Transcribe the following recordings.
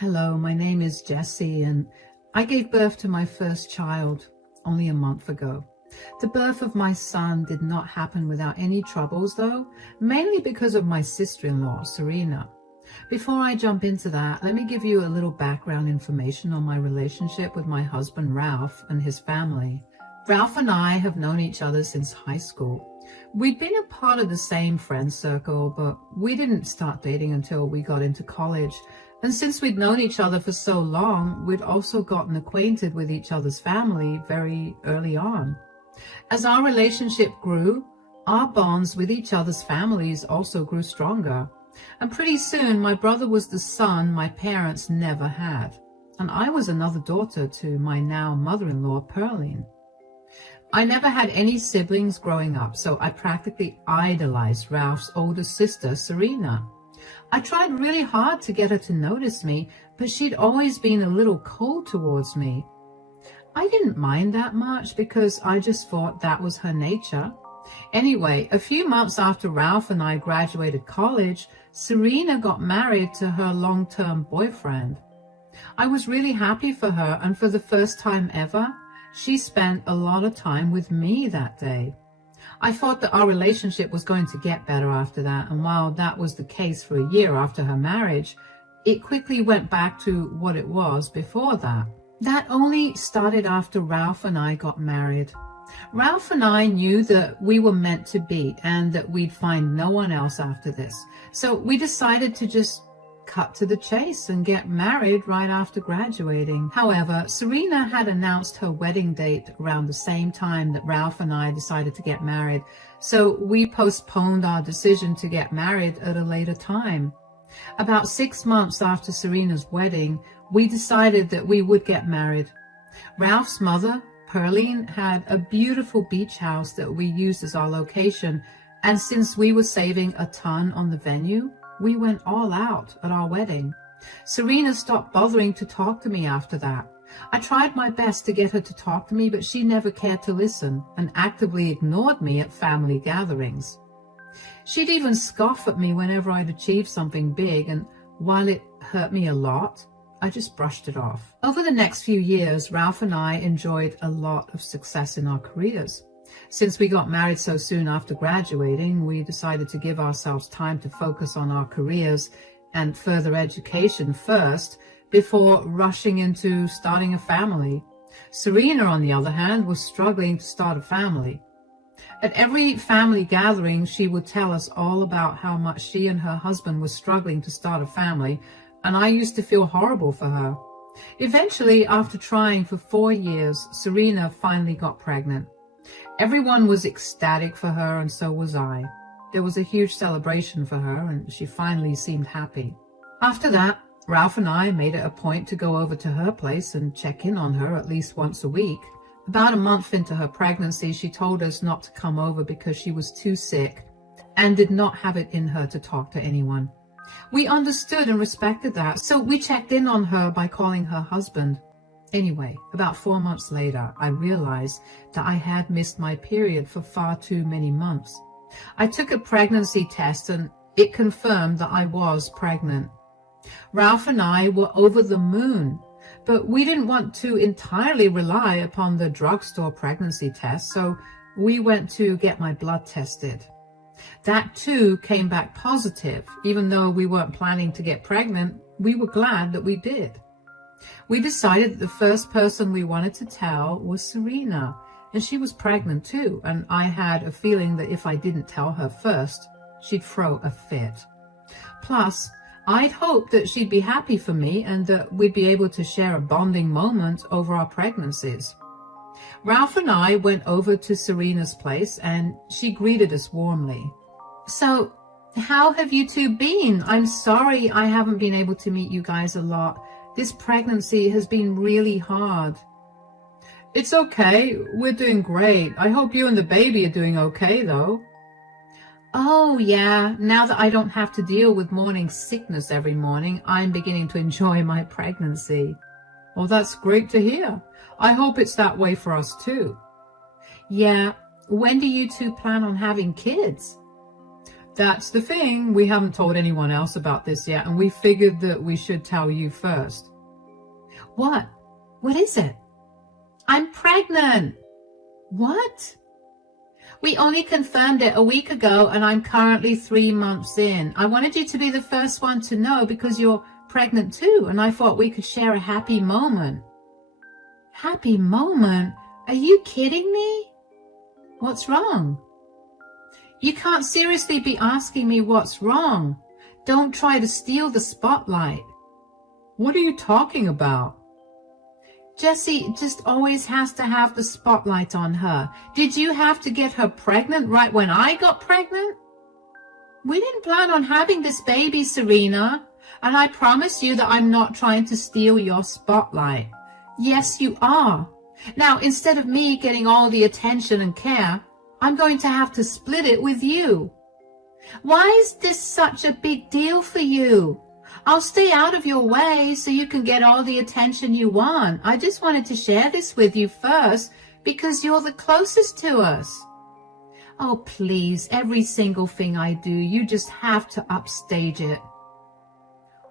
Hello, my name is Jessie, and I gave birth to my first child only a month ago. The birth of my son did not happen without any troubles, though, mainly because of my sister-in-law, Serena. Before I jump into that, let me give you a little background information on my relationship with my husband, Ralph, and his family. Ralph and I have known each other since high school. We'd been a part of the same friend circle, but we didn't start dating until we got into college. And since we'd known each other for so long, we'd also gotten acquainted with each other's family very early on. As our relationship grew, our bonds with each other's families also grew stronger. And pretty soon, my brother was the son my parents never had. And I was another daughter to my now mother-in-law, Pearline. I never had any siblings growing up, so I practically idolized Ralph's older sister, Serena. I tried really hard to get her to notice me, but she'd always been a little cold towards me. I didn't mind that much because I just thought that was her nature. Anyway, a few months after Ralph and I graduated college, Serena got married to her long-term boyfriend. I was really happy for her, and for the first time ever, she spent a lot of time with me that day. I thought that our relationship was going to get better after that, and while that was the case for a year after her marriage, it quickly went back to what it was before that. That only started after Ralph and I got married. Ralph and I knew that we were meant to be and that we'd find no one else after this. So we decided to just cut to the chase and get married right after graduating. However, Serena had announced her wedding date around the same time that Ralph and I decided to get married, so we postponed our decision to get married at a later time. About 6 months after Serena's wedding, we decided that we would get married. Ralph's mother, Pearline, had a beautiful beach house that we used as our location, and since we were saving a ton on the venue, we went all out at our wedding. Serena stopped bothering to talk to me after that. I tried my best to get her to talk to me, but she never cared to listen and actively ignored me at family gatherings. She'd even scoff at me whenever I'd achieved something big, and while it hurt me a lot, I just brushed it off. Over the next few years, Ralph and I enjoyed a lot of success in our careers. Since we got married so soon after graduating, we decided to give ourselves time to focus on our careers and further education first before rushing into starting a family. Serena, on the other hand, was struggling to start a family. At every family gathering, she would tell us all about how much she and her husband were struggling to start a family, and I used to feel horrible for her. Eventually, after trying for 4 years, Serena finally got pregnant. Everyone was ecstatic for her, and so was I. There was a huge celebration for her, and she finally seemed happy. After that, Ralph and I made it a point to go over to her place and check in on her at least once a week. About a month into her pregnancy, she told us not to come over because she was too sick and did not have it in her to talk to anyone. We understood and respected that, so we checked in on her by calling her husband. Anyway, about 4 months later, I realized that I had missed my period for far too many months. I took a pregnancy test and it confirmed that I was pregnant. Ralph and I were over the moon, but we didn't want to entirely rely upon the drugstore pregnancy test, so we went to get my blood tested. That too came back positive. Even though we weren't planning to get pregnant, we were glad that we did. We decided that the first person we wanted to tell was Serena, and she was pregnant too, and I had a feeling that if I didn't tell her first, she'd throw a fit. Plus, I'd hoped that she'd be happy for me and that we'd be able to share a bonding moment over our pregnancies. Ralph and I went over to Serena's place, and she greeted us warmly. "So, how have you two been? I'm sorry I haven't been able to meet you guys a lot. This pregnancy has been really hard." "It's okay. We're doing great. I hope you and the baby are doing okay, though." "Oh, yeah. Now that I don't have to deal with morning sickness every morning, I'm beginning to enjoy my pregnancy." "Well, that's great to hear. I hope it's that way for us, too." "Yeah. When do you two plan on having kids?" That's the thing. We haven't told anyone else about this yet, and we figured that we should tell you first. What? What is it? I'm pregnant. What? We only confirmed it a week ago, and I'm currently 3 months in. I wanted you to be the first one to know because you're pregnant too, and I thought we could share a happy moment. Happy moment? Are you kidding me? What's wrong? You can't seriously be asking me what's wrong. Don't try to steal the spotlight. What are you talking about? Jessie just always has to have the spotlight on her. Did you have to get her pregnant right when I got pregnant? We didn't plan on having this baby, Serena. And I promise you that I'm not trying to steal your spotlight. Yes, you are. Now, instead of me getting all the attention and care, I'm going to have to split it with you. Why is this such a big deal for you? I'll stay out of your way so you can get all the attention you want. I just wanted to share this with you first because you're the closest to us. Oh, please, every single thing I do, you just have to upstage it.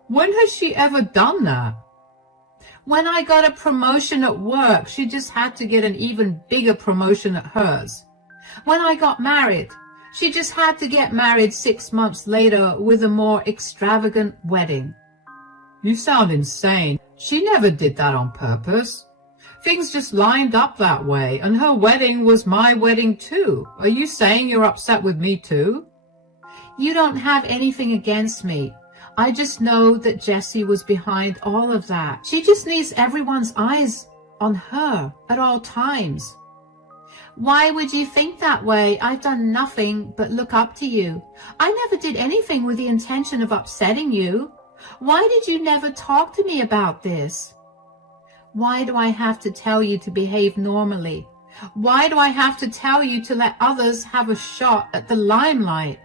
When has she ever done that? When I got a promotion at work, she just had to get an even bigger promotion at hers. When I got married, she just had to get married 6 months later with a more extravagant wedding. You sound insane. She never did that on purpose. Things just lined up that way, and her wedding was my wedding too. Are you saying you're upset with me too? You don't have anything against me. I just know that Jessie was behind all of that. She just needs everyone's eyes on her at all times. Why would you think that way? I've done nothing but look up to you. I never did anything with the intention of upsetting you. Why did you never talk to me about this? Why do I have to tell you to behave normally? Why do I have to tell you to let others have a shot at the limelight?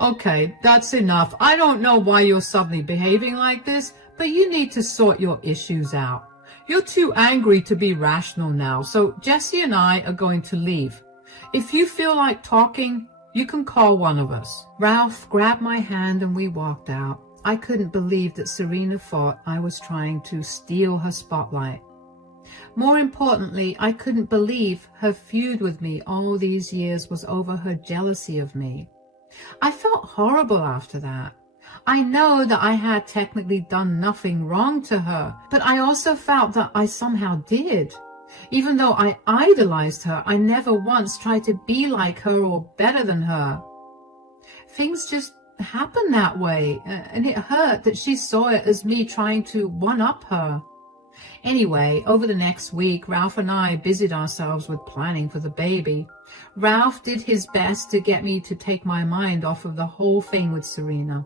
Okay, that's enough. I don't know why you're suddenly behaving like this, but you need to sort your issues out. You're too angry to be rational now, so Jessie and I are going to leave. If you feel like talking, you can call one of us. Ralph grabbed my hand and we walked out. I couldn't believe that Serena thought I was trying to steal her spotlight. More importantly, I couldn't believe her feud with me all these years was over her jealousy of me. I felt horrible after that. I know that I had technically done nothing wrong to her, but I also felt that I somehow did. Even though I idolized her, I never once tried to be like her or better than her. Things just happened that way, and it hurt that she saw it as me trying to one-up her. Anyway, over the next week, Ralph and I busied ourselves with planning for the baby. Ralph did his best to get me to take my mind off of the whole thing with Serena.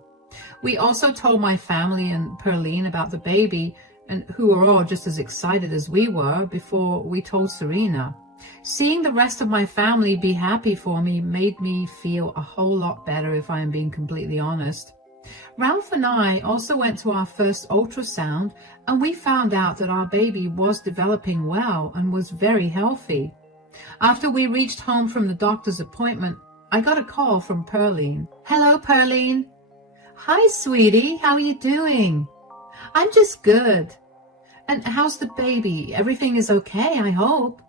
We also told my family and Pearline about the baby, and who were all just as excited as we were before we told Serena. Seeing the rest of my family be happy for me made me feel a whole lot better, if I am being completely honest. Ralph and I also went to our first ultrasound, and we found out that our baby was developing well and was very healthy. After we reached home from the doctor's appointment, I got a call from Pearline. Hello, Pearline. Hi, sweetie. How are you doing? I'm just good. And how's the baby? Everything is okay, I hope.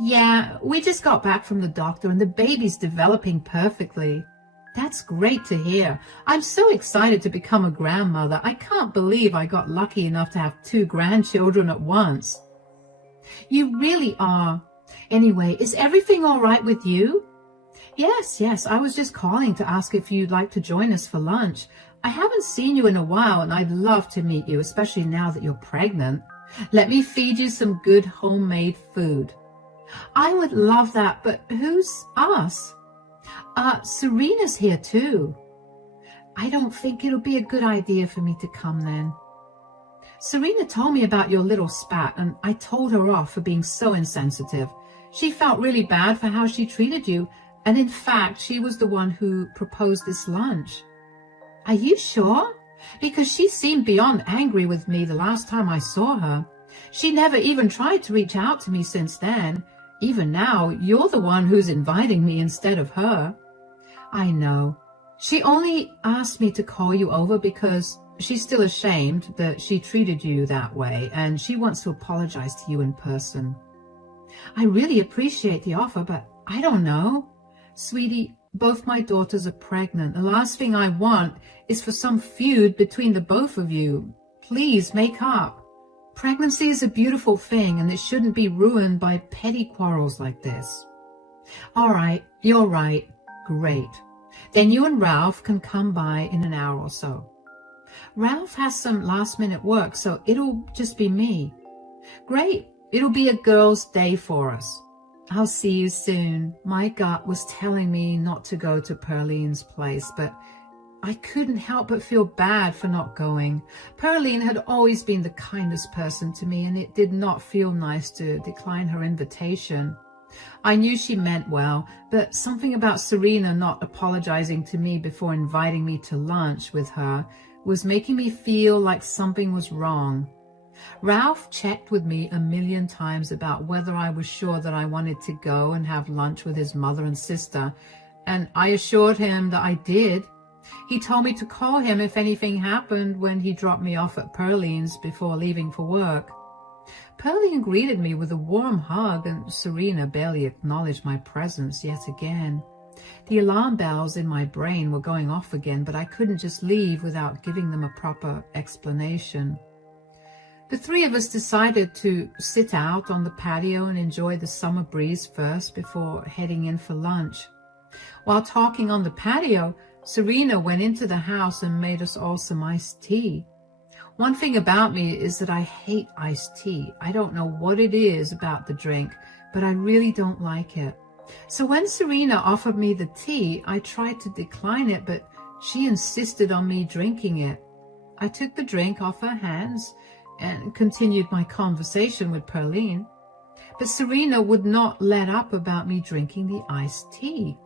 Yeah, we just got back from the doctor and the baby's developing perfectly. That's great to hear. I'm so excited to become a grandmother. I can't believe I got lucky enough to have 2 grandchildren at once. You really are. Anyway, is everything all right with you? Yes, I was just calling to ask if you'd like to join us for lunch. I haven't seen you in a while, and I'd love to meet you, especially now that you're pregnant. Let me feed you some good homemade food. I would love that, but who's us? Serena's here too. I don't think it'll be a good idea for me to come then. Serena told me about your little spat, and I told her off for being so insensitive. She felt really bad for how she treated you, and in fact, she was the one who proposed this lunch. Are you sure? Because she seemed beyond angry with me the last time I saw her. She never even tried to reach out to me since then. Even now, you're the one who's inviting me instead of her. I know. She only asked me to call you over because she's still ashamed that she treated you that way, and she wants to apologize to you in person. I really appreciate the offer, but I don't know. Sweetie, both my daughters are pregnant. The last thing I want is for some feud between the both of you. Please make up. Pregnancy is a beautiful thing, and it shouldn't be ruined by petty quarrels like this. All right, you're right. Great. Then you and Ralph can come by in an hour or so. Ralph has some last-minute work, so it'll just be me. Great. It'll be a girls' day for us. I'll see you soon. My gut was telling me not to go to Pearline's place, but I couldn't help but feel bad for not going. Pearline had always been the kindest person to me, and it did not feel nice to decline her invitation. I knew she meant well, but something about Serena not apologizing to me before inviting me to lunch with her was making me feel like something was wrong. Ralph checked with me 1,000,000 times about whether I was sure that I wanted to go and have lunch with his mother and sister, and I assured him that I did. He told me to call him if anything happened when he dropped me off at Pearline's before leaving for work. Pearline greeted me with a warm hug, and Serena barely acknowledged my presence yet again. The alarm bells in my brain were going off again, but I couldn't just leave without giving them a proper explanation. The three of us decided to sit out on the patio and enjoy the summer breeze first before heading in for lunch. While talking on the patio, Serena went into the house and made us all some iced tea. One thing about me is that I hate iced tea. I don't know what it is about the drink, but I really don't like it. So when Serena offered me the tea, I tried to decline it, but she insisted on me drinking it. I took the drink off her hands and continued my conversation with Pearline. But Serena would not let up about me drinking the iced tea.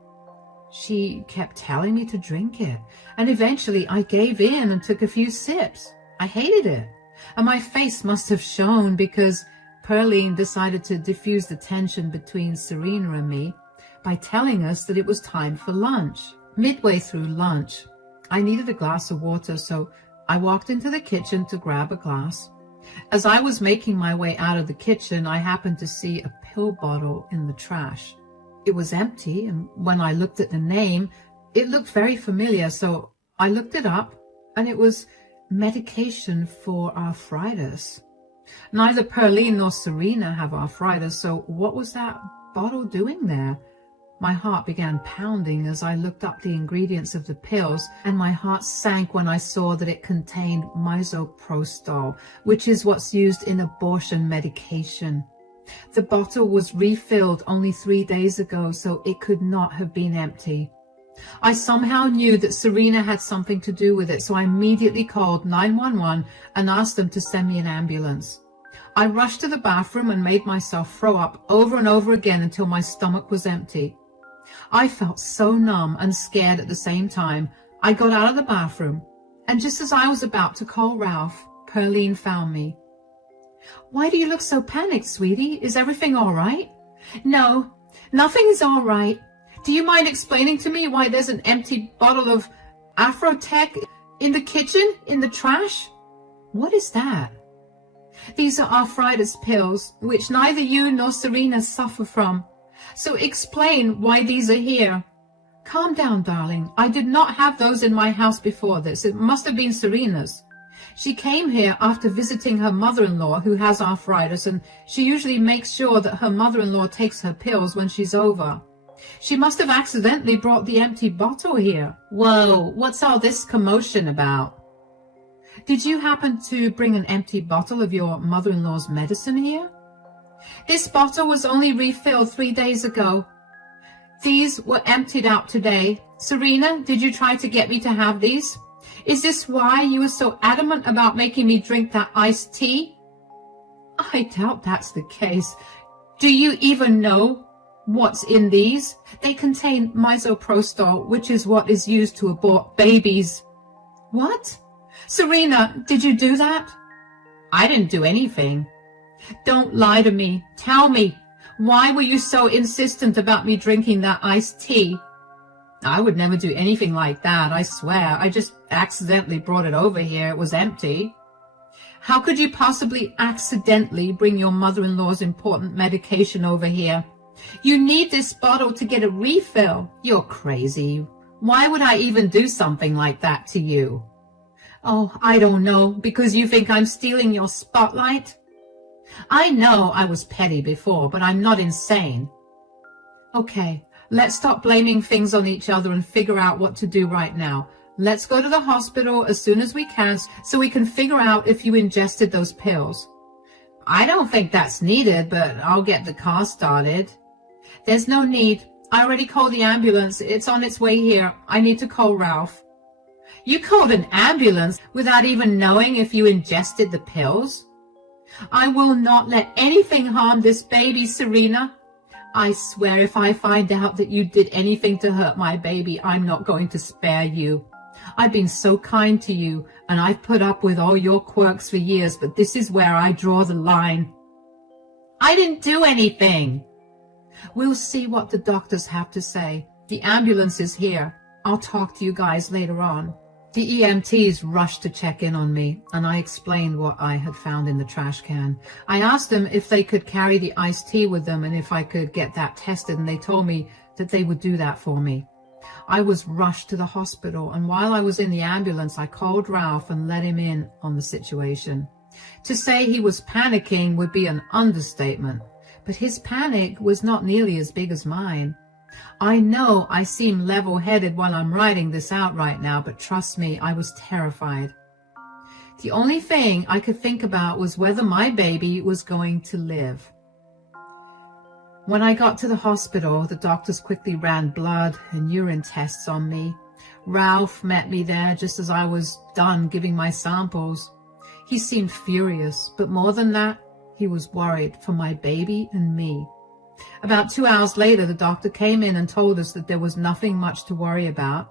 She kept telling me to drink it, and eventually I gave in and took a few sips. I hated it, and my face must have shone because Pearline decided to diffuse the tension between Serena and me by telling us that it was time for lunch. Midway through lunch, I needed a glass of water, so I walked into the kitchen to grab a glass. As I was making my way out of the kitchen, I happened to see a pill bottle in the trash. It was empty, and when I looked at the name, it looked very familiar, so I looked it up, and it was medication for arthritis. Neither Pearline nor Serena have arthritis, so what was that bottle doing there? My heart began pounding as I looked up the ingredients of the pills, and my heart sank when I saw that it contained misoprostol, which is what's used in abortion medication. The bottle was refilled only 3 days ago, so it could not have been empty. I somehow knew that Serena had something to do with it, so I immediately called 911 and asked them to send me an ambulance. I rushed to the bathroom and made myself throw up over and over again until my stomach was empty. I felt so numb and scared at the same time. I got out of the bathroom, and just as I was about to call Ralph, Pearline found me. "Why do you look so panicked, sweetie? Is everything all right?" "No, nothing is all right. Do you mind explaining to me why there's an empty bottle of Afrotech in the kitchen, in the trash?" "What is that?" "These are arthritis pills, which neither you nor Serena suffer from. So explain why these are here." "Calm down, darling. I did not have those in my house before this. It must have been Serena's. She came here after visiting her mother-in-law who has arthritis, and she usually makes sure that her mother-in-law takes her pills when she's over. She must have accidentally brought the empty bottle here." "Whoa, what's all this commotion about?" "Did you happen to bring an empty bottle of your mother-in-law's medicine here?" "This bottle was only refilled 3 days ago. These were emptied out today. Serena, did you try to get me to have these? Is this why you were so adamant about making me drink that iced tea?" "I doubt that's the case. Do you even know what's in these? They contain misoprostol, which is what is used to abort babies." "What? Serena, did you do that?" "I didn't do anything." "Don't lie to me. Tell me, why were you so insistent about me drinking that iced tea?" I would never do anything like that, I swear. I just accidentally brought it over here. It was empty. How could you possibly accidentally bring your mother-in-law's important medication over here? You need this bottle to get a refill. You're crazy. Why would I even do something like that to you? Oh, I don't know, because you think I'm stealing your spotlight? I know I was petty before, but I'm not insane. Okay, let's stop blaming things on each other and figure out what to do right now. Let's go to the hospital as soon as we can so we can figure out if you ingested those pills. I don't think that's needed, but I'll get the car started. There's no need. I already called the ambulance. It's on its way here. I need to call Ralph. You called an ambulance without even knowing if you ingested the pills? I will not let anything harm this baby, Serena. I swear if I find out that you did anything to hurt my baby, I'm not going to spare you. I've been so kind to you, and I've put up with all your quirks for years, but this is where I draw the line. I didn't do anything. We'll see what the doctors have to say. The ambulance is here. I'll talk to you guys later on. The EMTs rushed to check in on me, and I explained what I had found in the trash can. I asked them if they could carry the iced tea with them and if I could get that tested, and they told me that they would do that for me. I was rushed to the hospital, and while I was in the ambulance, I called Ralph and let him in on the situation. To say he was panicking would be an understatement, but his panic was not nearly as big as mine. I know I seem level-headed while I'm writing this out right now, but trust me, I was terrified. The only thing I could think about was whether my baby was going to live. When I got to the hospital, the doctors quickly ran blood and urine tests on me. Ralph met me there just as I was done giving my samples. He seemed furious, but more than that, he was worried for my baby and me. About 2 hours later, the doctor came in and told us that there was nothing much to worry about.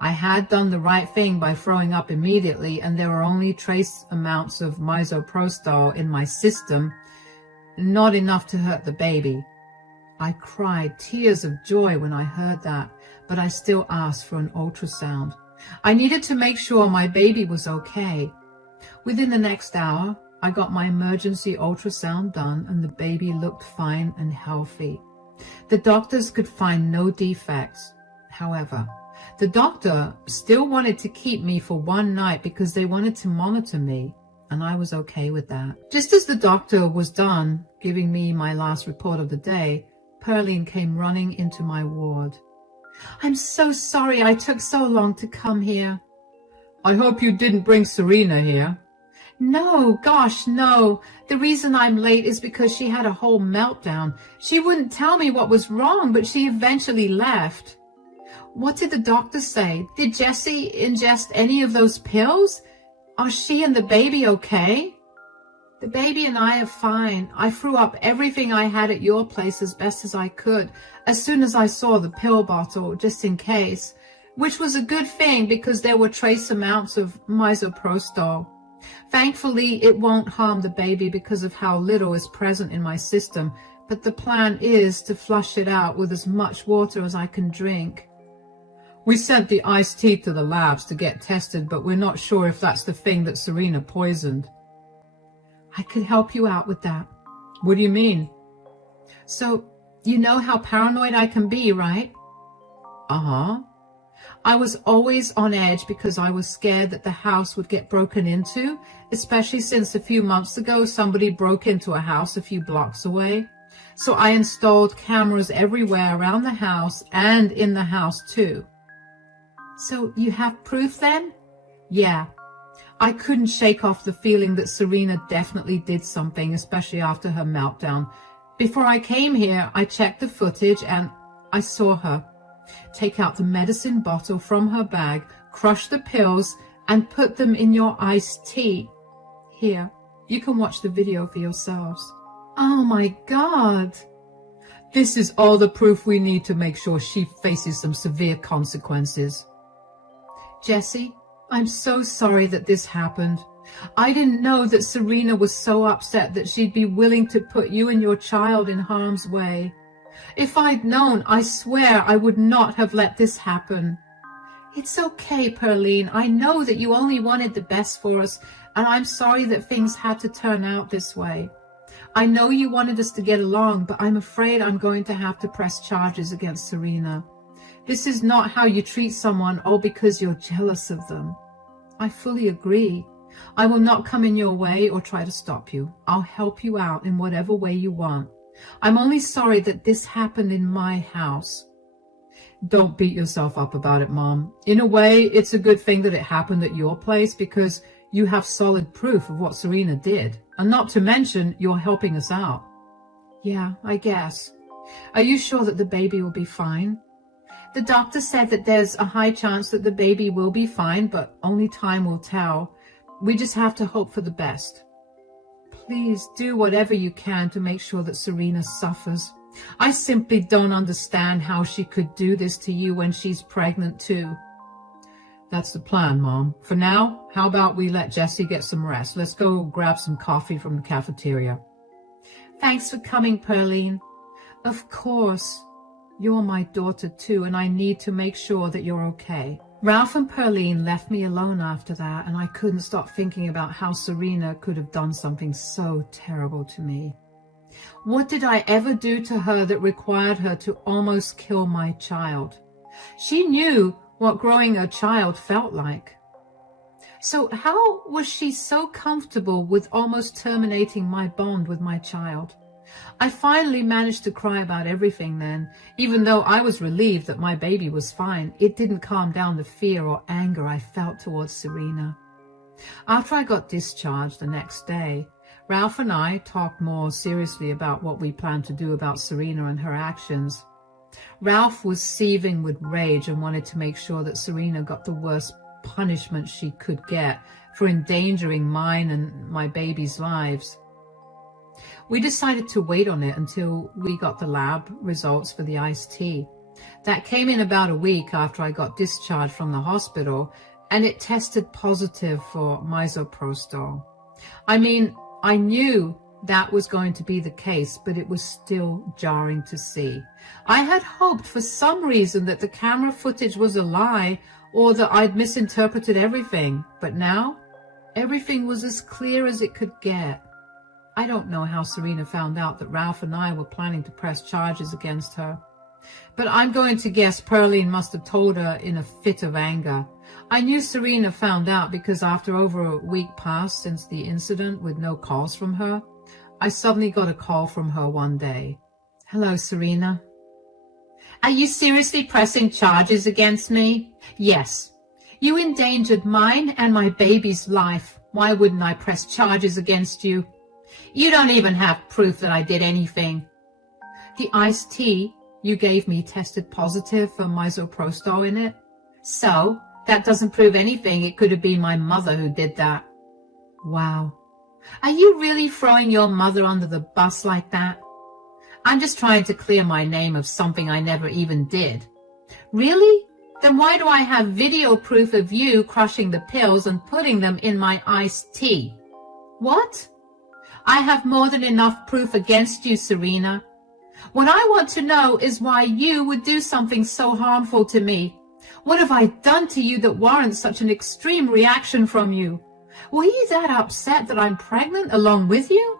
I had done the right thing by throwing up immediately, and there were only trace amounts of misoprostol in my system, not enough to hurt the baby. I cried tears of joy when I heard that, but I still asked for an ultrasound. I needed to make sure my baby was okay. Within the next hour, I got my emergency ultrasound done, and the baby looked fine and healthy. The doctors could find no defects. However, the doctor still wanted to keep me for one night because they wanted to monitor me, and I was okay with that. Just as the doctor was done giving me my last report of the day, Pearline came running into my ward. I'm so sorry I took so long to come here. I hope you didn't bring Serena here. No, gosh, no. The reason I'm late is because she had a whole meltdown. She wouldn't tell me what was wrong, but she eventually left. What did the doctor say? Did Jessie ingest any of those pills? Are she and the baby okay? The baby and I are fine. I threw up everything I had at your place as best as I could, as soon as I saw the pill bottle, just in case, which was a good thing because there were trace amounts of misoprostol. Thankfully, it won't harm the baby because of how little is present in my system, but the plan is to flush it out with as much water as I can drink. We sent the iced tea to the labs to get tested, but we're not sure if that's the thing that Serena poisoned. I could help you out with that. What do you mean? So, you know how paranoid I can be, right? Uh-huh. I was always on edge because I was scared that the house would get broken into, especially since a few months ago somebody broke into a house a few blocks away. So I installed cameras everywhere around the house and in the house too. So you have proof then? Yeah. I couldn't shake off the feeling that Serena definitely did something, especially after her meltdown. Before I came here, I checked the footage and I saw her take out the medicine bottle from her bag, crush the pills, and put them in your iced tea. Here, you can watch the video for yourselves. Oh my God! This is all the proof we need to make sure she faces some severe consequences. Jessie, I'm so sorry that this happened. I didn't know that Serena was so upset that she'd be willing to put you and your child in harm's way. If I'd known, I swear I would not have let this happen. It's okay, Pearline. I know that you only wanted the best for us, and I'm sorry that things had to turn out this way. I know you wanted us to get along, but I'm afraid I'm going to have to press charges against Serena. This is not how you treat someone all because you're jealous of them. I fully agree. I will not come in your way or try to stop you. I'll help you out in whatever way you want. I'm only sorry that this happened in my house. Don't beat yourself up about it, Mom. In a way, it's a good thing that it happened at your place because you have solid proof of what Serena did. And not to mention, you're helping us out. Yeah, I guess. Are you sure that the baby will be fine? The doctor said that there's a high chance that the baby will be fine, but only time will tell. We just have to hope for the best. Please do whatever you can to make sure that Serena suffers. I simply don't understand how she could do this to you when she's pregnant too. That's the plan, Mom. For now, how about we let Jessie get some rest? Let's go grab some coffee from the cafeteria. Thanks for coming, Pearline. Of course. You're my daughter too, and I need to make sure that you're okay. Ralph and Pearline left me alone after that, and I couldn't stop thinking about how Serena could have done something so terrible to me. What did I ever do to her that required her to almost kill my child? She knew what growing a child felt like. So how was she so comfortable with almost terminating my bond with my child? I finally managed to cry about everything then. Even though I was relieved that my baby was fine, it didn't calm down the fear or anger I felt towards Serena. After I got discharged the next day, Ralph and I talked more seriously about what we planned to do about Serena and her actions. Ralph was seething with rage and wanted to make sure that Serena got the worst punishment she could get for endangering mine and my baby's lives. We decided to wait on it until we got the lab results for the iced tea. That came in about a week after I got discharged from the hospital, and it tested positive for misoprostol. I mean, I knew that was going to be the case, but it was still jarring to see. I had hoped for some reason that the camera footage was a lie or that I'd misinterpreted everything, but now everything was as clear as it could get. I don't know how Serena found out that Ralph and I were planning to press charges against her, but I'm going to guess Pearline must have told her in a fit of anger. I knew Serena found out because after over a week passed since the incident with no calls from her, I suddenly got a call from her one day. Hello, Serena. Are you seriously pressing charges against me? Yes. You endangered mine and my baby's life. Why wouldn't I press charges against you? You don't even have proof that I did anything. The iced tea you gave me tested positive for misoprostol in it. So, that doesn't prove anything. It could have been my mother who did that. Wow. Are you really throwing your mother under the bus like that? I'm just trying to clear my name of something I never even did. Really? Then why do I have video proof of you crushing the pills and putting them in my iced tea? What? I have more than enough proof against you, Serena. What I want to know is why you would do something so harmful to me. What have I done to you that warrants such an extreme reaction from you? Were you that upset that I'm pregnant along with you?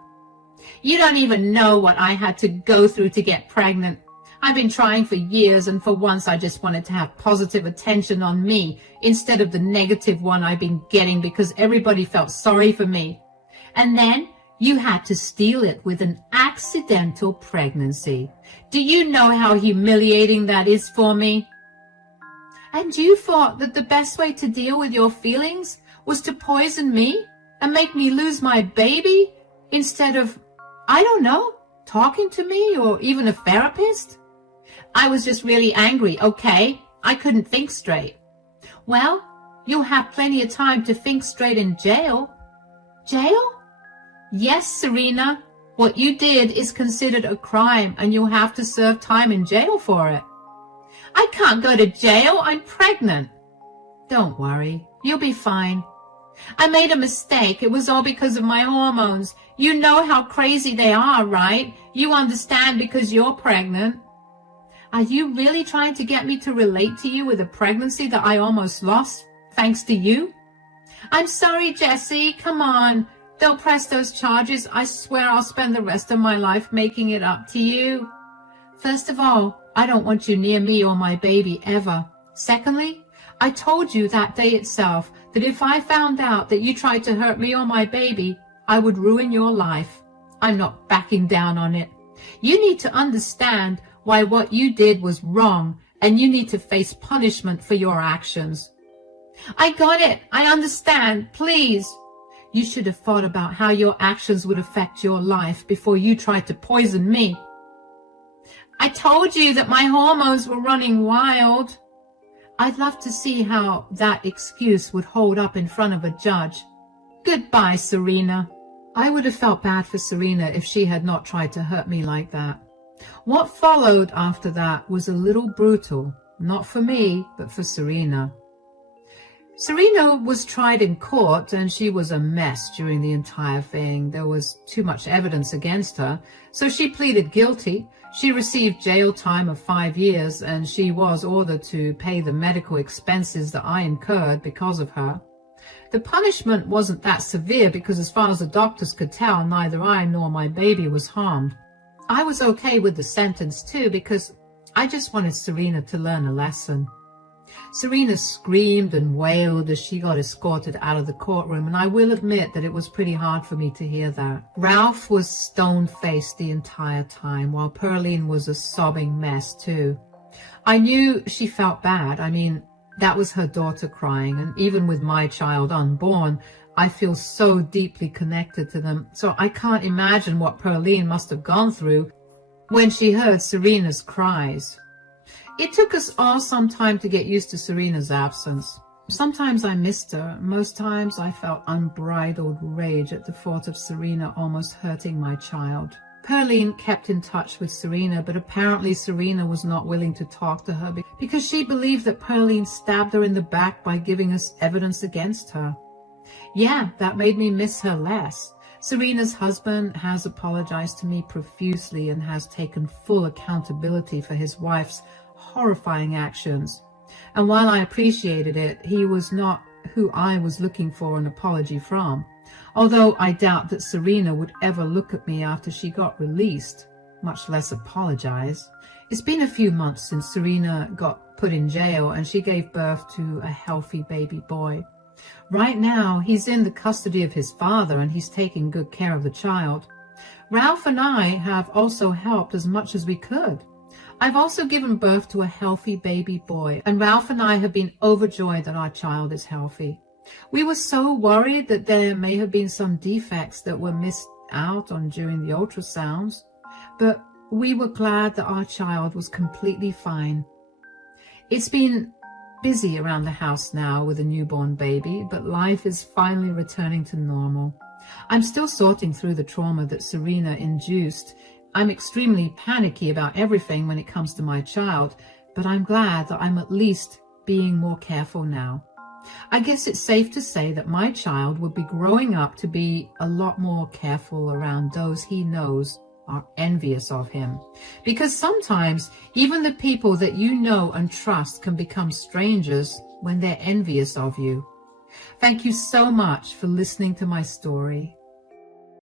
You don't even know what I had to go through to get pregnant. I've been trying for years, and for once I just wanted to have positive attention on me instead of the negative one I've been getting because everybody felt sorry for me. And then you had to steal it with an accidental pregnancy. Do you know how humiliating that is for me? And you thought that the best way to deal with your feelings was to poison me and make me lose my baby instead of, I don't know, talking to me or even a therapist? I was just really angry, okay? I couldn't think straight. Well, you'll have plenty of time to think straight in jail. Jail? Yes, Serena. What you did is considered a crime and you'll have to serve time in jail for it. I can't go to jail. I'm pregnant. Don't worry. You'll be fine. I made a mistake. It was all because of my hormones. You know how crazy they are, right? You understand because you're pregnant. Are you really trying to get me to relate to you with a pregnancy that I almost lost, thanks to you? I'm sorry, Jesse. Come on. Don't press those charges. I swear I'll spend the rest of my life making it up to you. First of all, I don't want you near me or my baby ever. Secondly, I told you that day itself that if I found out that you tried to hurt me or my baby, I would ruin your life. I'm not backing down on it. You need to understand why what you did was wrong, and you need to face punishment for your actions. I got it. I understand. Please. You should have thought about how your actions would affect your life before you tried to poison me. I told you that my hormones were running wild. I'd love to see how that excuse would hold up in front of a judge. Goodbye, Serena. I would have felt bad for Serena if she had not tried to hurt me like that. What followed after that was a little brutal, not for me, but for Serena. Serena was tried in court, and she was a mess during the entire thing. There was too much evidence against her, so she pleaded guilty. She received jail time of 5 years, and she was ordered to pay the medical expenses that I incurred because of her. The punishment wasn't that severe because, as far as the doctors could tell, neither I nor my baby was harmed. I was okay with the sentence too because I just wanted Serena to learn a lesson. Serena screamed and wailed as she got escorted out of the courtroom, and I will admit that it was pretty hard for me to hear that. Ralph was stone-faced the entire time, while Pearline was a sobbing mess too. I knew she felt bad. I mean, that was her daughter crying, and even with my child unborn, I feel so deeply connected to them, so I can't imagine what Pearline must have gone through when she heard Serena's cries. It took us all some time to get used to Serena's absence. Sometimes I missed her. Most times I felt unbridled rage at the thought of Serena almost hurting my child. Pearline kept in touch with Serena, but apparently Serena was not willing to talk to her because she believed that Pearline stabbed her in the back by giving us evidence against her. Yeah, that made me miss her less. Serena's husband has apologized to me profusely and has taken full accountability for his wife's horrifying actions. And while I appreciated it, he was not who I was looking for an apology from. Although I doubt that Serena would ever look at me after she got released, much less apologize. It's been a few months since Serena got put in jail and she gave birth to a healthy baby boy. Right now, he's in the custody of his father and he's taking good care of the child. Ralph and I have also helped as much as we could. I've also given birth to a healthy baby boy, and Ralph and I have been overjoyed that our child is healthy. We were so worried that there may have been some defects that were missed out on during the ultrasounds, but we were glad that our child was completely fine. It's been busy around the house now with a newborn baby, but life is finally returning to normal. I'm still sorting through the trauma that Serena induced. I'm extremely panicky about everything when it comes to my child, but I'm glad that I'm at least being more careful now. I guess it's safe to say that my child would be growing up to be a lot more careful around those he knows are envious of him. Because sometimes even the people that you know and trust can become strangers when they're envious of you. Thank you so much for listening to my story.